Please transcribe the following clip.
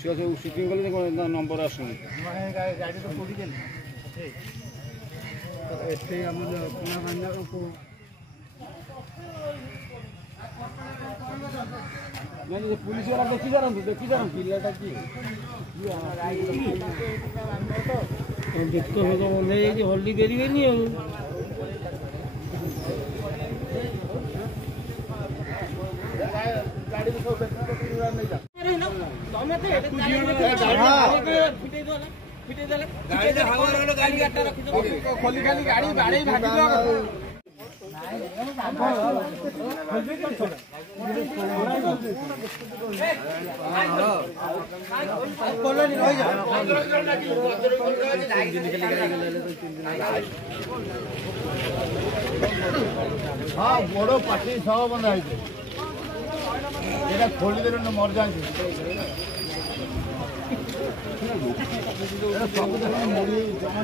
छुआ सब सुटिंग कले नंबर आसुनी गाड़ी तो पड़ी गली एटे आम पुना बांधा को पुलिस वाला देखी जा पिलाटा कि देखते हो ओह्लैई हल्ली पारे गाड़ी खोली खाली गाड़ी बाड़े भागी हाँ बड़ पार्टी सह बंधा है खोली दे मर जाए सब मुड़ी जमा